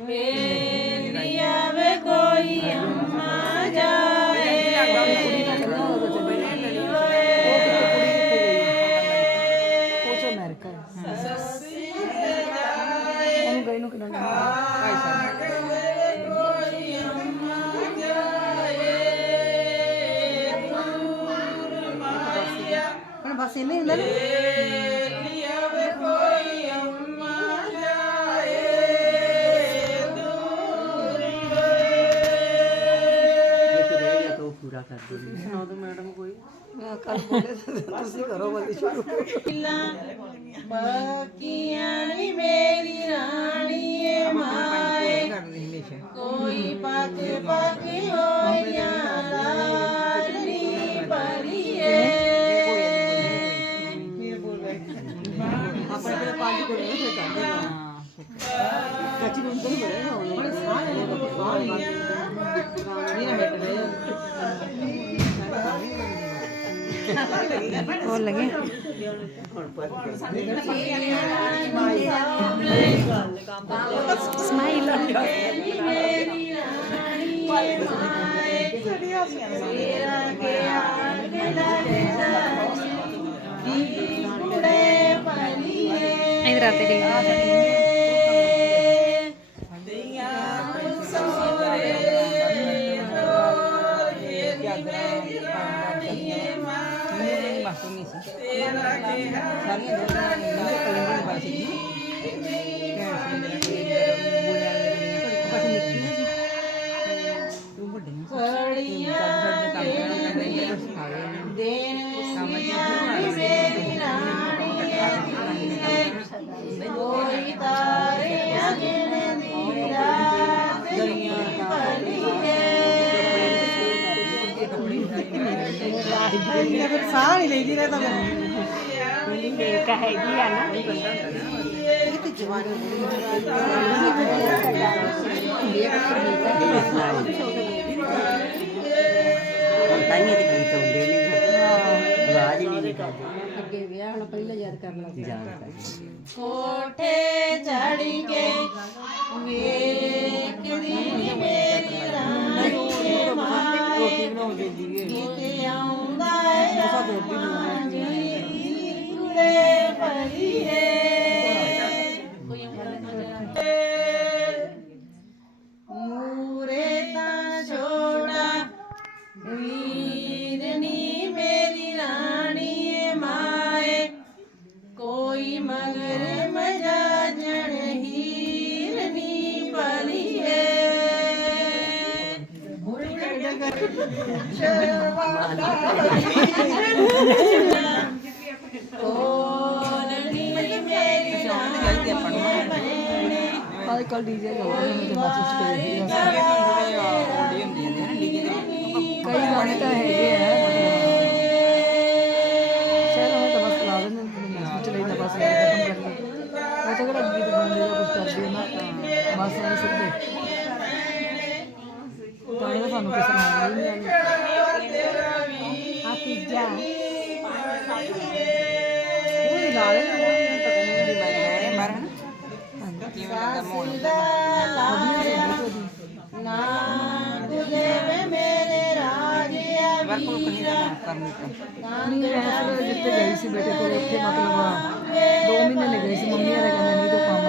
ਮੇਰੀਆਂ ਵੇ ਕੋਈ ਅੰਮਾ ਜਾਏ ਉਹ ਅਮਰੀਕਾ ਸਸੀ ਜਾਏ ਉਹਨੂੰ ਗਈ ਨੂੰ ਕਿੰਨਾ ਟਾਈਮ ਬਸ ਇਹਨੇ ਹੁੰਦਾ ਨਾ ਦੇਣੀ ਸੁਣਾ ਦੋ ਮੈਡਮ ਕੋਈ। ਕੱਲ ਬੋਲੇ ਤੁਸੀਂ ਕਰੋ ਵਾਲੀ ਸ਼ੁਰੂ। ਬਾਕੀਆਂ ਨੀ ਮੇਰੀ ਰਾਣੀ ਏ ਮਾਏ। ਕੋਈ ਪੱਕ ਪੱਕ ਹੋਈਆਂ ਲਾਡਲੀ ਪਰੀਏ ਆਪਾਂ ਕਿਹੜੇ ਪੰਜ ਕੋਲੇ ਫਿਰ ਕਰਦੇ ਹਾਂ ਕੱਚੀ ਨੂੰ ਤਾਂ ਬੜੇ ਨਾ ਉਹਨੇ ਸਾਰੇ ਹੋਰ ਲਗੇ? ਸਮਾਈਲ ਇਧਰ ਆ ਤੇਰੀ ਕੋਈ ਤਾਰੇ ਅਗਨ ਦੀ ਰਾਤ ਨੀ ਪਰੀ ਫਿਰ ਸਾਹ ਨਹੀਂ ਲੈਦੀ ਰਹਿ ਤਾਂ ਕਹੇਗੀ ਆ ਨਾ ਕਿਤੇ ਜਵਾਨੀ ਹੁਣ ਤਾਂ ਹੀ ਤੇ ਗੀਤ ਆਉਂਦੇ ਨੇ ਆਵਾਜ਼ ਨਹੀਂ ਨਿਕਲਦੀ ਅੱਗੇ ਵਿਆਹ ਹੁਣ ਪਹਿਲਾਂ ਯਾਦ ਕਰ ਲਾ ਜਾਣਦਾ ਕੋਠੇ ਚੜ ਕੇ ਮੇਰੀ ਏ ਮਾਏ। ਕੋਈ ਮਗਰ ਕੋਲ ਡੀਜੇ ਨੇ ਤੇ ਬਸ ਸਟੇਜ ਕਈ ਵਿੱਚ ਲਈ ਖਤਮ ਕਰ ਲਏ। ਉਹ ਤਾਂ ਕਿਹੜਾ ਗੀਤ ਗਾਉਂਦੇ ਜਾਂ ਕੁਝ ਕਰਦੇ ਆ ਨਾ ਬਸ ਐ ਸਿੱਧੇ ਤਾਂ। ਇਹ ਸਾਨੂੰ ਕਿਸੇ ਨਾਲ ਨਹੀਂ ਆਉਂਦੀ ਆ ਤੀਜਾ। ਉਹ ਲਾ ਲੈਣਾ। ਰਾਜਿਆ ਨਹੀਂ ਵੈਸੇ ਜਿੱਥੇ ਗਈ ਸੀ ਬੇਟੇ ਕੋਲ, ਉੱਥੇ ਮਤਲਬ ਦੋ ਮਹੀਨੇ ਨੇ ਗਈ ਸੀ, ਮੰਮੀ ਨੇ ਕਹਿੰਦਾ ਨਹੀਂ ਤੂੰ ਕੰਮ